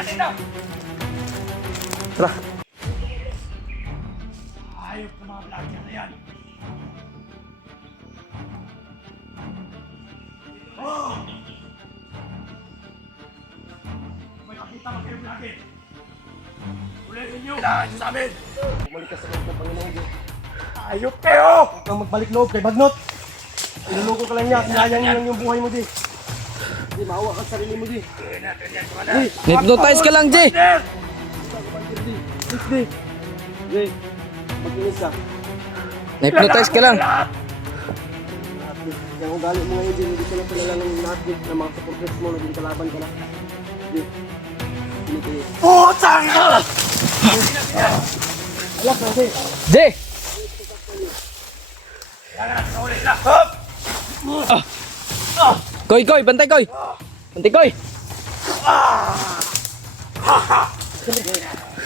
Tara. Ayop na mga vlogger na yan. Oh! May makita mo kayo vlogger. Ulitin nyo! Kailangan nyo sa amin! Bumalik ka sa loob ng Panginoon, Di. Ayop kayo! Huwag kang magbalik loob kay Bagnot. Iluluko ka lang niya. Sinayang lang yung buhay mo, Di. Di, maawa ka sa sarili mo, Di. Di, Hypnotize ka lang, Jay! Di. Please, Di. Di, mag-inis ka. Hypnotize ka lang. Yung ugali mo ngayon, Di, hindi ko na kilala ng lahat, Di, na mga supporters mo, naging kalaban ka na. Di. Hindi kayo. Putang ina! Alak na, Di. Jay! Kailangan natin sa ulit na! Hop! Koy, Koy! Bantay, Koy! Bantay, Koy!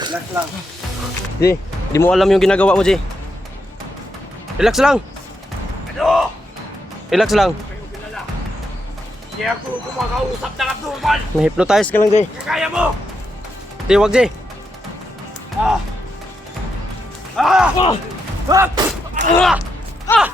Relax lang. Di, di mo alam yung ginagawa mo, Di. Relax lang. Ano? Relax lang. Kayo kilala. Hindi ako kumakausap ng abnormal! Na-hypnotize ka lang, Di. Kaya mo! Di, wag, Di. Ah! Ah! Ah! Ah! Ah!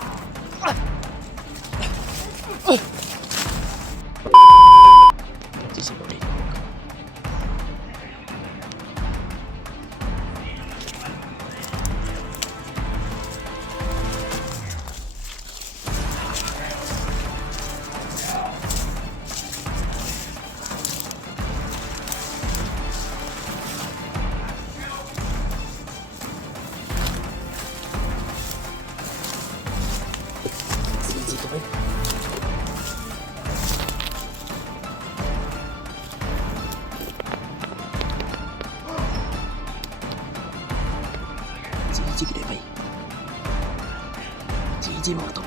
Sige, Di, bay. Sige, mga to.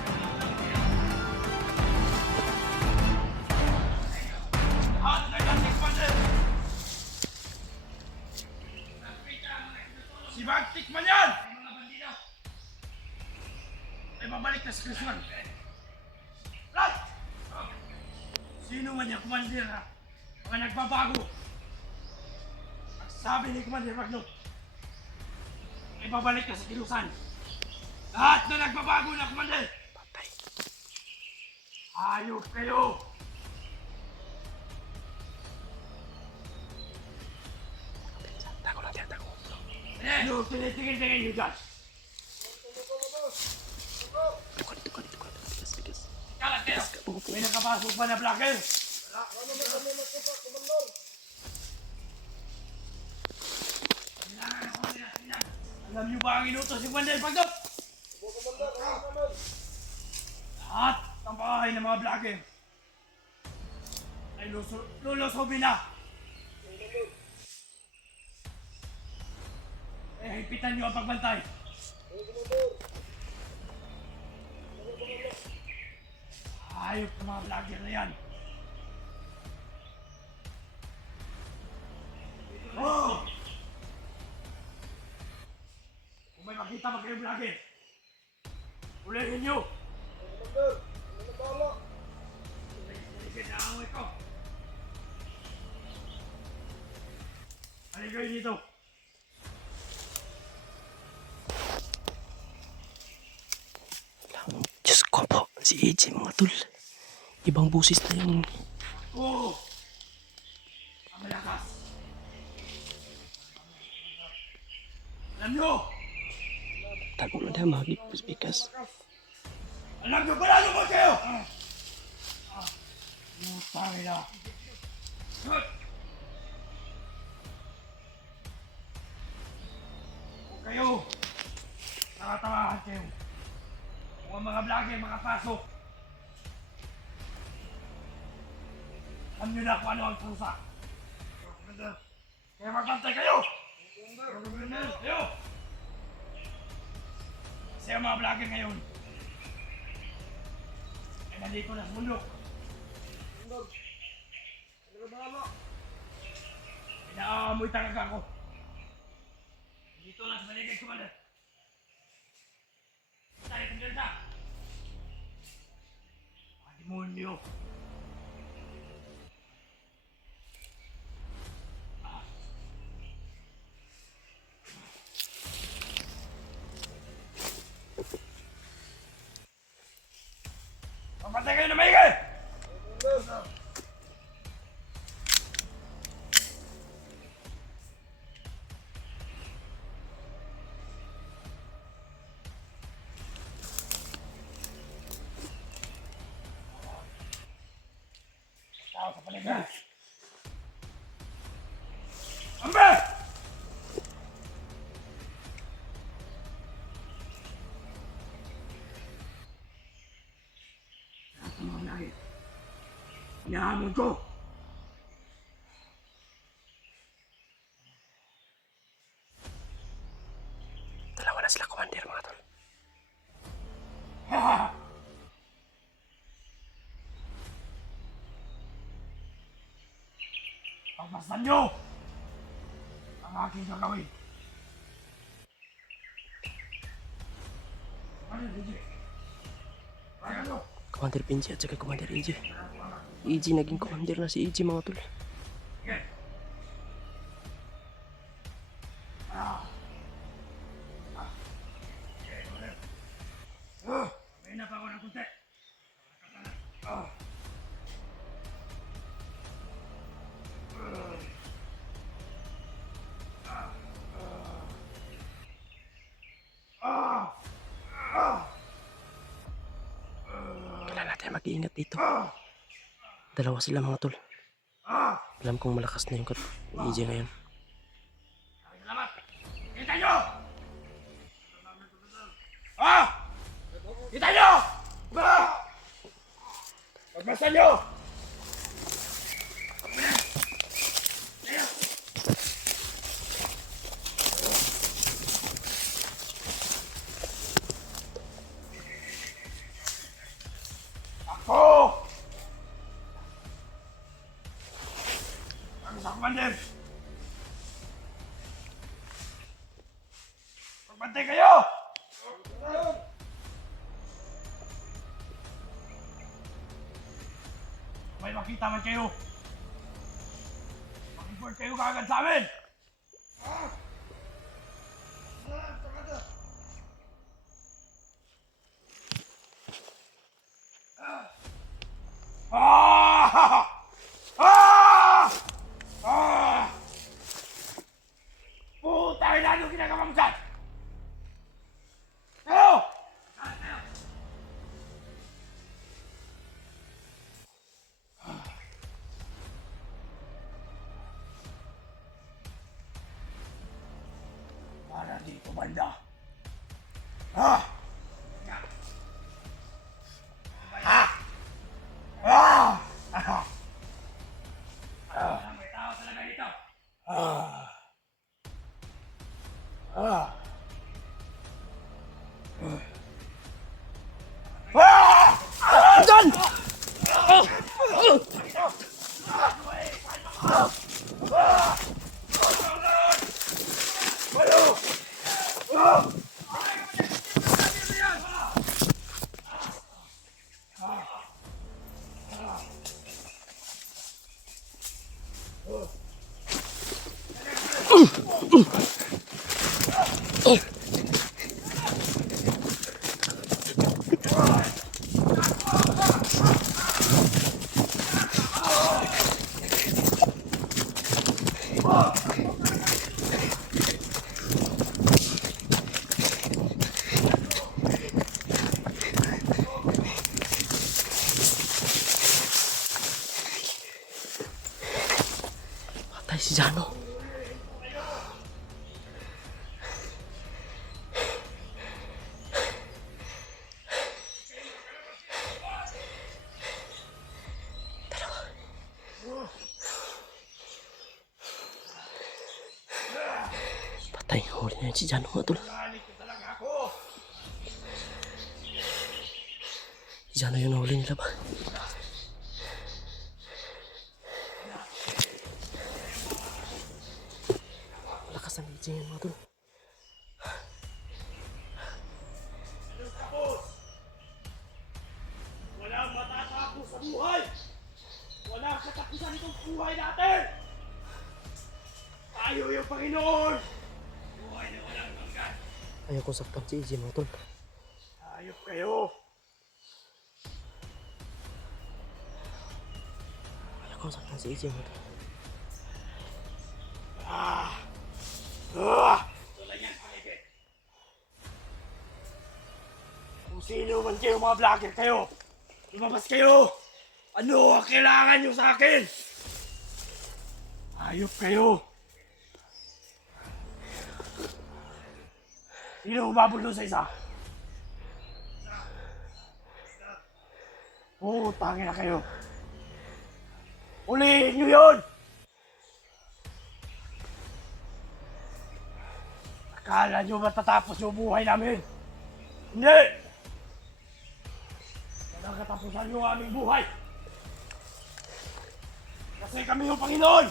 Si Bagtik man yan! Ay babalik na sa Krisman. Right! Sino man yan, Commander ha? Mga nagbabago. Ang sabi ni Commander Magnot, ay babalik na sa kilusan. Lahat na nagbabago na, Commander! Patay. Ayop kayo! Tago lang, Di. Tago. Ano, tinitingin-tingin nyo dyan? Dito ka. Bigas. Kalat kayo! May nakapasok ba na vlogger? Alam niyo ba ang inutos si Commander Pagdop? Lahat ng bahay ng mga vlogger ay lulusobin na. Eh, hipitan niyo ang pagbantay. Ayop ng mga vlogger na yan. Oh! Kung may makita mag kayo vlogger, ulihin niyo! Ulihin na ang ito. Halika kayo dito. Diyos ko po, si AJ, mga tol. Ibang busis na yung... Oo! Ang malakas! Alam niyo! Tago lang tayo, mga bigas. Alam niyo ba lalo ba kayo? Yung pangina! Kung kayo, nakatawahan kayo. Kung ang mga vlogger makapasok, alam niyo na kung ano ang pusa. Kaya magbantay kayo! Kayo! Kasi ang mga vlogger ngayon ay nandito na sa mundo. Pinaamoy talaga ako. Dito lang sa baligay ko, Commander. Tayo kang ganda. Mga demonyo. Magbantay kayo na maingay! Tao sa paligid! Ambe! Inahamon ko! Dalawa na sila, Commander, mga tol. Pagmasdan nyo ang aking gagawin. Ano, DJ? Ano? Commander Benji at saka Commander EJ. EJ naging commander na si EJ, mga tol. Sige. May na pa ako ng kunti. Kailangan natin mag-iingat dito. Dalawa sila, mga tol. Alam kong malakas na yung EJ ngayon. Salamat! Kita nyo! Ah! Kita nyo! Ah! Pagmasdan nyo! Ako! Ang sa commander! Magbantay kayo! May makita man kayo. Mag-report kayo kaagad sa amin! Ah! Ah! Ah! Putang ina, ano ginagawa mo dyan? Kayo! Para dito, banda. Ah! Ah! Ah! May tao talaga dito. John! Patay si Jano. Patay, huli na yun si Jano, mga tol. Si Jano yung nahuli nila ba? Malakas ang EJ yan, mga tol. Walang matatapos sa buhay! Walang katapusan itong buhay natin! Tayo yung Panginoon! Buhay na walang hanggan! Ayaw kong saktan si EJ, mga tol. Ayop kayo! Kausap na si AJ mga tol. Tulad yan, paligid. Kung sino man kayo mga vlogger kayo, lumabas kayo! Ano ang kailangan nyo sa akin? Ayop kayo! Sino umabol doon sa isa? Putangin na kayo! Ulihin nyo yun! Akala nyo matatapos yung buhay namin? Hindi! Walang katapusan yung aming buhay! Kasi kami yung Panginoon!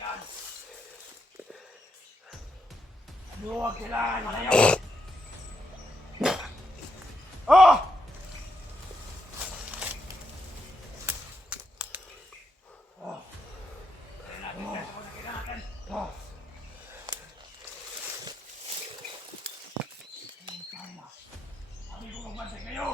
Yan. Ano ang kailangan nyo ngayon? Oh! Sabi ko magbantay kayo!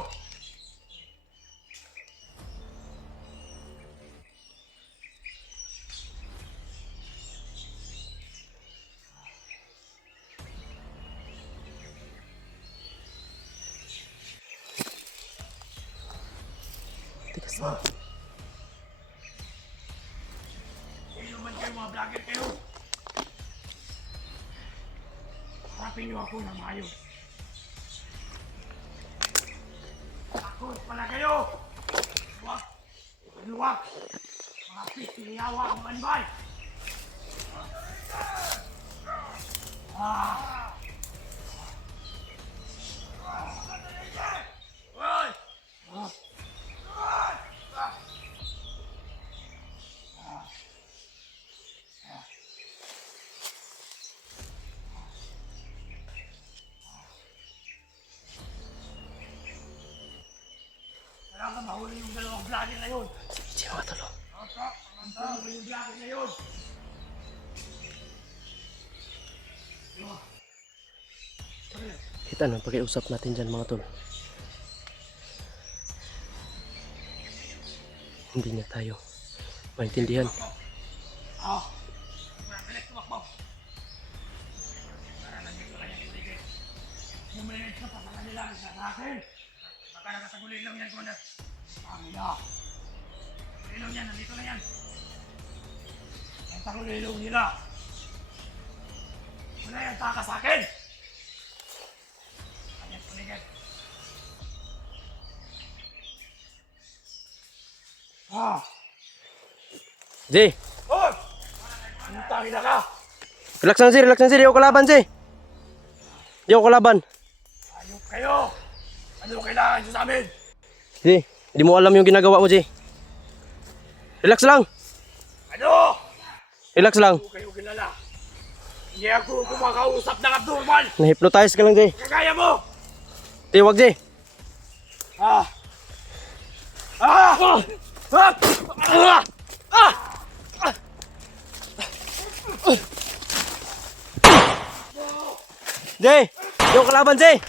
Tigas na. Sino man kayo mga vlogger kayo? Harapin niyo ako ng maayos. Takot pala kayo! Huwag! Huwag! Mga pistiliyawa ang manbay! Hoy! Kailangan ka mahuli yung dalawang vlogger na yun! Si AJ mga tol. Oh. Mahuli yung vlogger na yun! Kita na, pakiusap natin dyan mga tol. Hindi niya tayo maintindihan. Bilis tumakbo! Para nandito lang yung paligid. Bumilit ka pa sa kanila sa akin! Baka nakatagulin lang yan, Commander. Pangina! Tagulilong yan, nandito na yan! Ang tagulilong nila! Wala yung taka sa akin! Kanyang paligid! Jay! Hoy! Anong tangin na ka? Relax lang Jay, relax lang Jay. Di ako kalaban Jay. Di ako kalaban. Ayop kayo! Ano kailangan nyo sa amin? Jay, hindi mo alam yung ginagawa mo Jay. Relax lang. Ano? Relax lang. Huwag kayo kilala. Hindi ako kumakausap ng abnormal! Na-hypnotize ka lang Jay. Kagaya mo! Jay, wag Jay. Ah! Ah! Ah! Ah! Ah! Jay! Di ako kalaban Jay.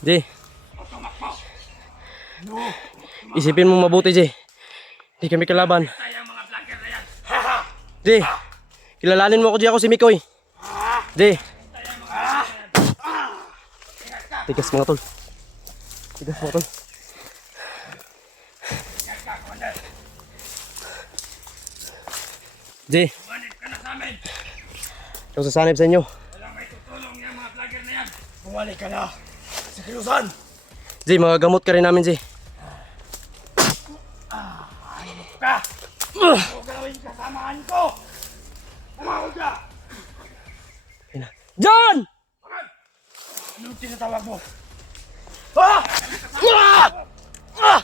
Jay, isipin mo mabuti Jay. Hindi kami kalaban. Sayang mga vlogger na yan! Jay, kilalanin mo ako Jay, ako si Mikoy. Jay. Tigas mga tol. Tigas mga tol. Jay, Bumanit ka na sa amin! ikaw sasanib sa inyo. Walang may tutulong yung mga vlogger na yan! Bumalik ka na! Sa kilusan! Jay, magagamot ka rin namin Jay. Ka! Huwag gawin kasamahan ko! Tumawag ka! Ayun na. John! Anong tinatawag mo? Ah! Ah! Ah! Ah!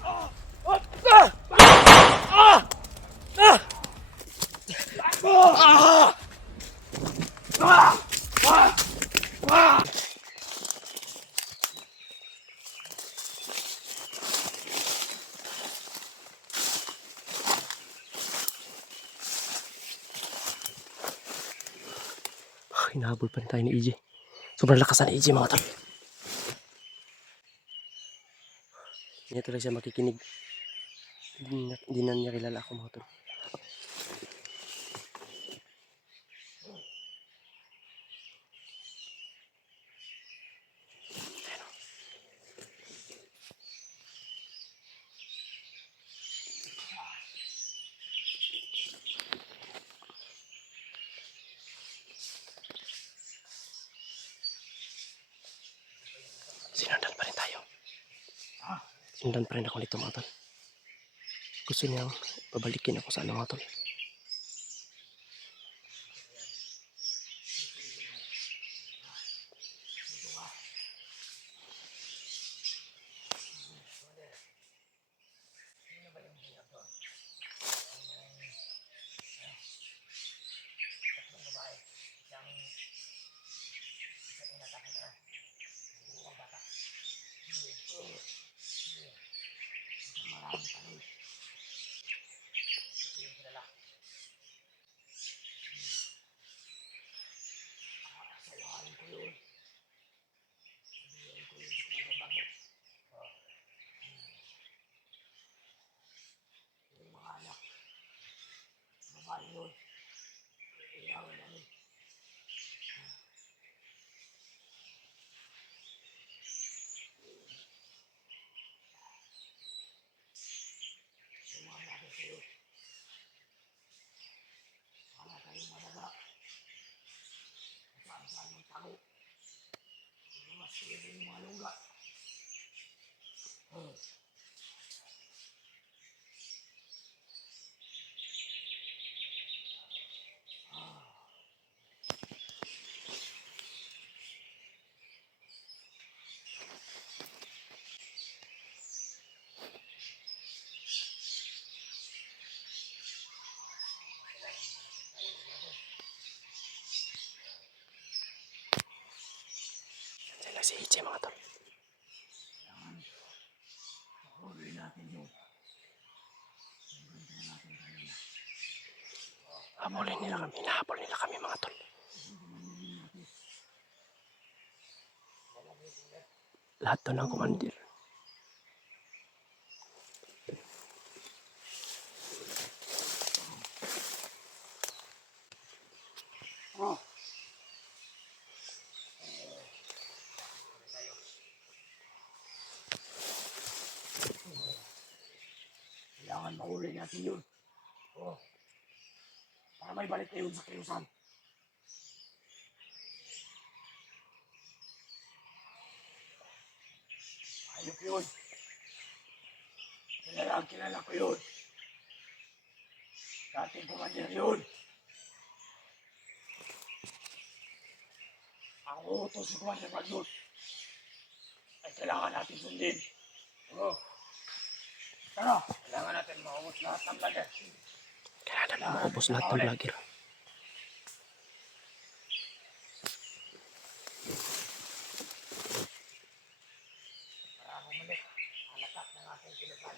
Ah! Ah! Ah! Ah! Ah! Hinahabol pa rin tayo ni EJ. Sobrang lakas na ni EJ mga tol. Hindi na talaga siya makikinig. Hindi na niya kilala ako mga tol. Sinundan pa rin tayo. Sinundan pa rin ako nito mga tol. Gusto niyang babalikin ako sa ano mga tol. Sila si EJ mga tol. Habulin nila kami. Hinahabol nila kami mga tol. Lahat to ng kumandir. Kailangan mahuli natin yun. Para may balik na yun sa kilusan. Ayok yun. Kilala ko yun. Dating kumandir yun. Ang utos si Commander Magnus ay kailangan natin sundin. Tara, kailangan natin maubos lahat ng vlogger. Kailangan na maubos lahat ng vlogger. Para bumalik, halatak ng ating kilusan.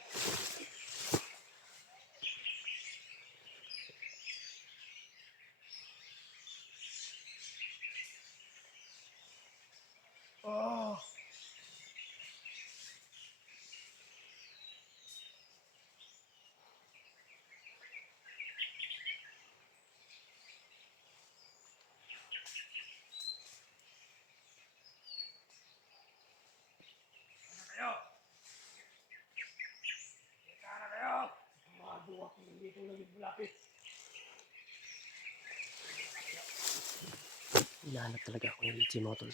Hinahanap talaga ako ng EJ mga tol.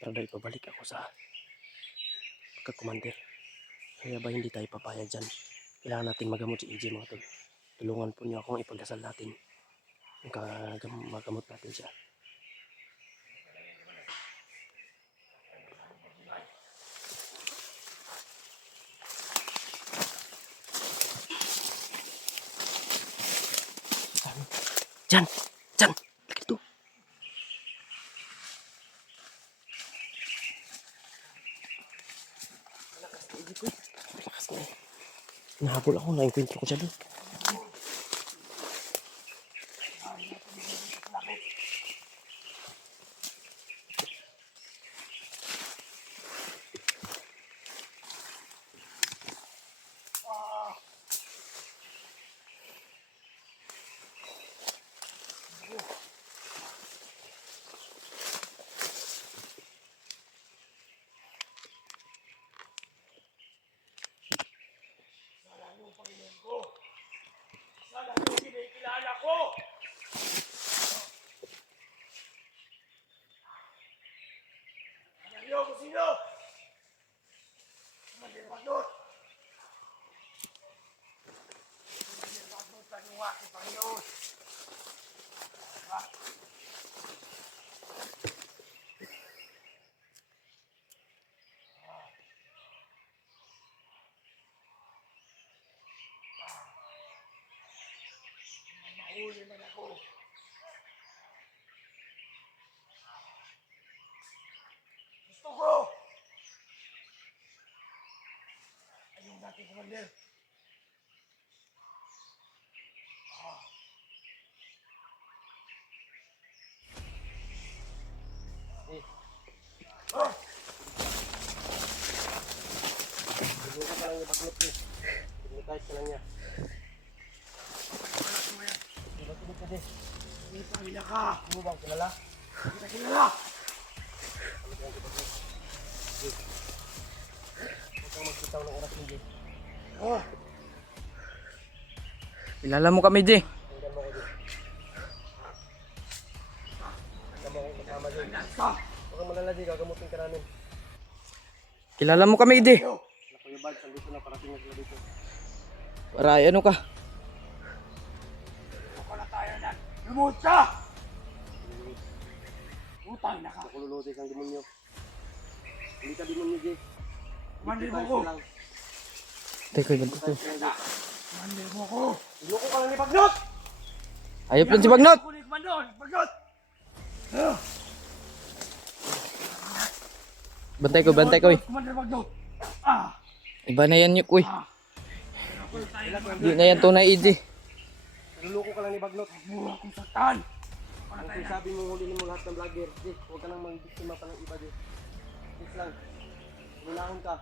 Para dahil pabalik ako sa pagkakumandir. Kaya ba hindi tayo papayag dyan? Kailangan natin magamot si EJ mga tol. Tulungan po niyo akong ipagdasal natin. Magamot natin siya. Diyan! Diyan! Lagi to! Malakas na eh. Nahabol ako, na-encounter ko siya doon. Panginoon ko. Sana yung kinikilala ko. Alam niyo kung sino? Commander Magnot. Commander Magnot ang yung aking Panginoon. Mahuli man ako. Gusto ko! Ayun natin, Commander. Luka ka lang yung baklot niya. Hypnotize ka lang niya. Tulog ka din. May pamilya ka. Ano bang kilala? Hindi ka kilala. Huwag kang magbitaw ng oras niya. Oh, Kilala mo kami, Jay. Tingnan mo ko din. Tingnan mo ko kasama din. nasa. Huwag kang malala din, gagamutin ka namin. Kilala mo kami, Jay. Kuya Bad, sandito na parating na sila dito. Para ano ka? Ako na tayo na. Lumot ka! Utang na ka. Nakululutis ang demonyo. Hindi ka demonyo, Jay. Commander mo Hypnotize ko. ka lang. Bantay koy, bantay koy. Hypnotize ka lang, Jay. Commander mo ko. Iloko ka lang ni Bagnot! Ayop yun si Bagnot. Ako ni Commander. Bagnot! Bantay koy, bantay koy. Commander Bagnot. Ah! Iba na yan yun, uy. Ako tayo na. Di na yan tunay, Jay. Iloko ka lang ni Bagnot. Mura akong saktan. Ako na Kung tayo na. sabi mo huli mo lahat ng vlogger, Jay, huwag ka nang mag-biktima pa ng iba, Jay. Please lang. Minahon ka.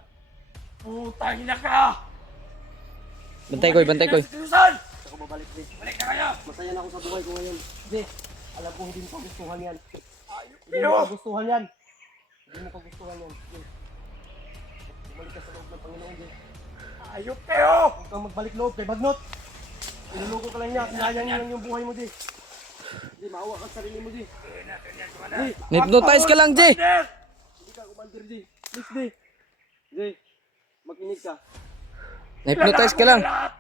Putang ina ka! Bantay koy, bantay koy. Susan! Ako babalik, Jay. Balik na kayo! Masaya na ako sa buhay ko ngayon. Jay, alam ko hindi mo pagustuhan yan. Ayop Hindi mo kayo! pagustuhan yan. Hindi mo pagustuhan yan. Jay. Bumalik ka sa loob ng Panginoon, Jay. Ayop kayo! Huwag kang magbalik loob kay Bagnot. Inuloko ka lang niya. Sinayang niya lang yung buhay mo, Jay. Jay, maawa ka sa sarili mo, Jay. Tingnan natin yan, Commander. Jay, Hypnotize ka lang, Jay. Commander! hindi ka commander, Jay. Please, Jay. Jay, makinig ka. Na-hypnotize ka lang. Lahat.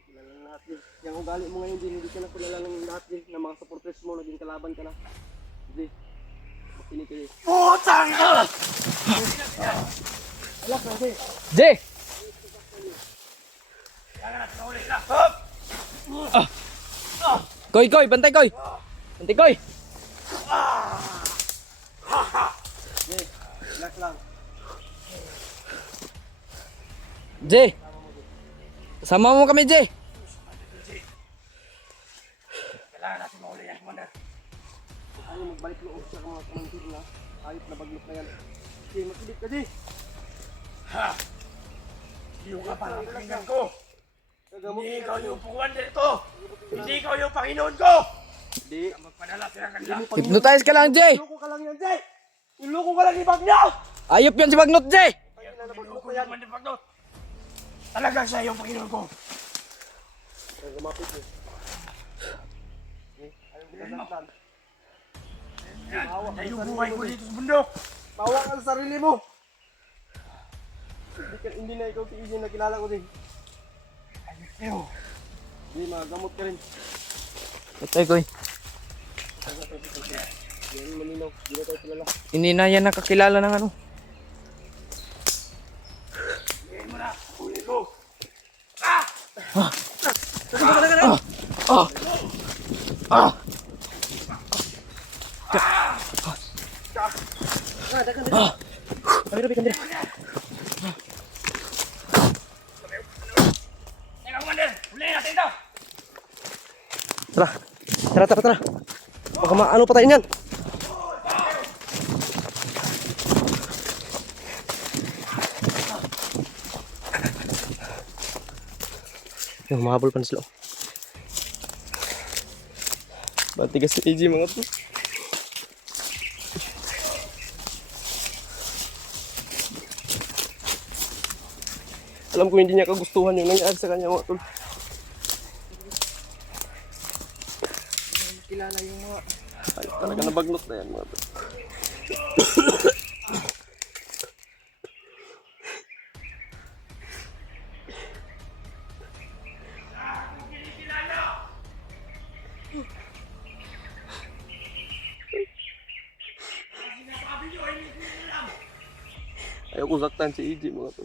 Kilala na lahat, Jay. Yung ugali mo ngayon, Jay, hindi ka na kilala ng lahat, Jay. Na mga supporters mo, naging kalaban ka na. Jay, makinig ka, Jay. Putang ina! Alak na, Jay. Jay! Kaya natin mahuli na. Hop! Koy, koy, bantay koy. Bantay koy. Jay, relax lang. Jay. Sama mo kami, Jay. Kailangan natin mahuli yan, Commander. Kung ayaw magbalik loob sa mga kamantir na, ayot na Bagnot na yan. Jay, makinig ka, Jay. Ha! Hindi ka para pakinggan ko. Gagamot Hindi ka ikaw lang. yung Commander ito. Hindi ikaw yung Panginoon ko. Hindi. Magpadala sila kanila. Hypnotize ka lang, Jay. Iloko ka lang yan, Jay. Iloko ka lang ni Bagnot. Ayop yun si Bagnot, Jay. Panginoon ko yan, Commander Bagnot. Talagang siya yung Panginoon ko. Ay, lumapit, Jay. Jay, ayaw mo nasaktan. Yan, siya yung buhay ko dito sa bundok. Bawa ka sa sarili mo. Hindi na ikaw si Izzy na kilala ko, Jay. Ayos kayo. Jay, magagamot ka rin. Bantay koy. Yan, malinaw. Hindi na tayo kilala. Hindi na yan nakakilala ng ano. Ngayon mo na. Huli ko. Ah! Teka, Commander. Huliin natin ito. Tara. Tara, tara, tara. Baka maano pa tayo niyan. Yung mahabol pa na sila. Matigas si AJ mga to. Alam ko hindi niya kagustuhan yung nangyari sa kanya mga tol. Kilala yung mga... Ay, talaga nabagnot na yan mga tol. Ayaw ko saktan si EJ mga tol.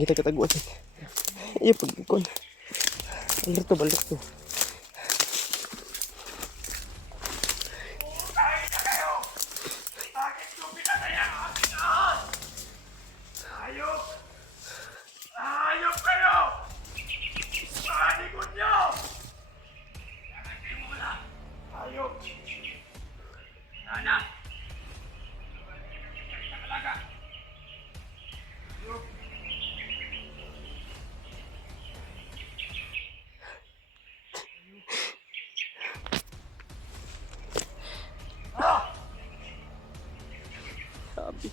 Kita kataguan. Iya pagkakon. Balik to. Bakit nyo pinataya ang aking ahas? Hayop! Hayop kayo! Panikod nyo! Bakit kayo wala? Hayop! Nana! Nakalaga! Hayop! Sabi.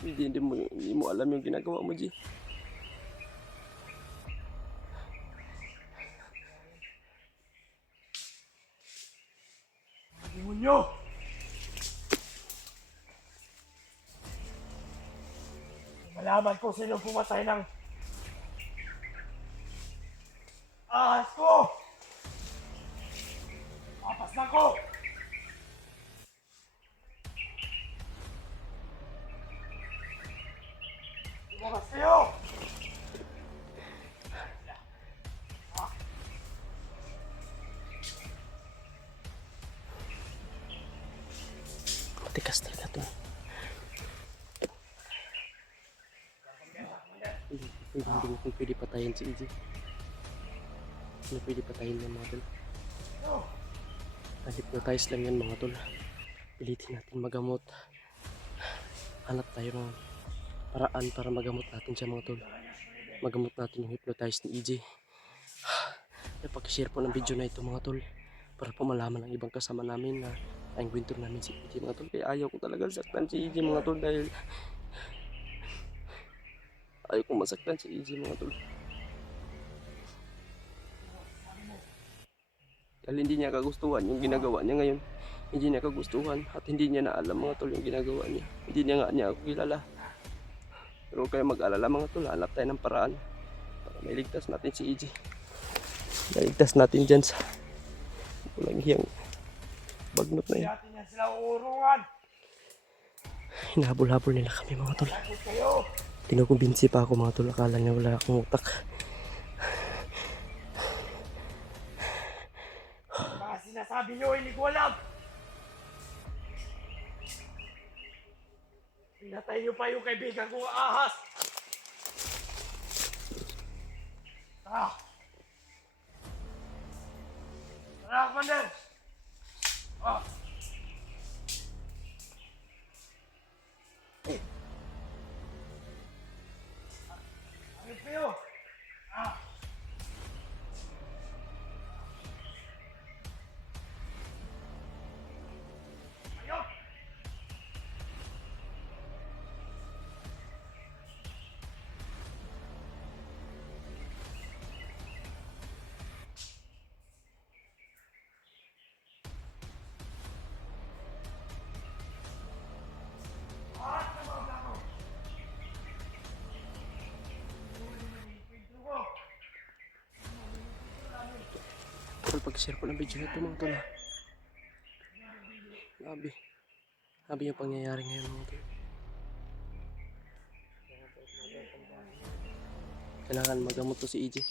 Hindi mo alam yung ginagawa mo, G. Demonyo! Malaman ko sino pumatay ng ahas ko! Papas na ko! Lumabas kayo! Matikas talaga to. Hindi ko pwede patayin si EJ. Hindi pwede patayin ng mga tol. Hypnotize lang yan mga tol. Pilitin natin magamot. Hanap tayo ng paraan para magamot natin siya mga tol. Magamot natin yung hypnotize ni EJ. Napag-share po ng video na ito mga tol. Para po malaman ng ibang kasama namin na ang kwento namin si EJ mga tol. Kaya ayaw ko talaga saktan si EJ mga tol dahil ayaw ko masaktan si EJ mga tol. Dahil hindi niya kagustuhan yung ginagawa niya ngayon. Hindi niya kagustuhan at hindi niya na alam mga tol yung ginagawa niya. Hindi niya nga niya ako kilala. Pero kaya mag-alala mga tol, hanap tayo ng paraan para mailigtas natin si EJ. Mailigtas natin dyan sa walang hiyang bagnot na Hindi yun. natin yan sila uurungan! Hinahabol-habol nila kami mga tol. Bakit kayo? Kinukumbinsi pa ako mga tol. Akala niya wala akong utak. Mga sinasabi nyo, hindi ko alam! Pinatay nyo pa yung kaibigan kong ahas! Tara! Tara, Commander! Ah! Ayun kayo! Ah! Ayun! Tol, pag-share ko ng video na ito mga tol. Grabe. Grabe yung pangyayari ngayon mga tol. Kailangan magamot to si EJ.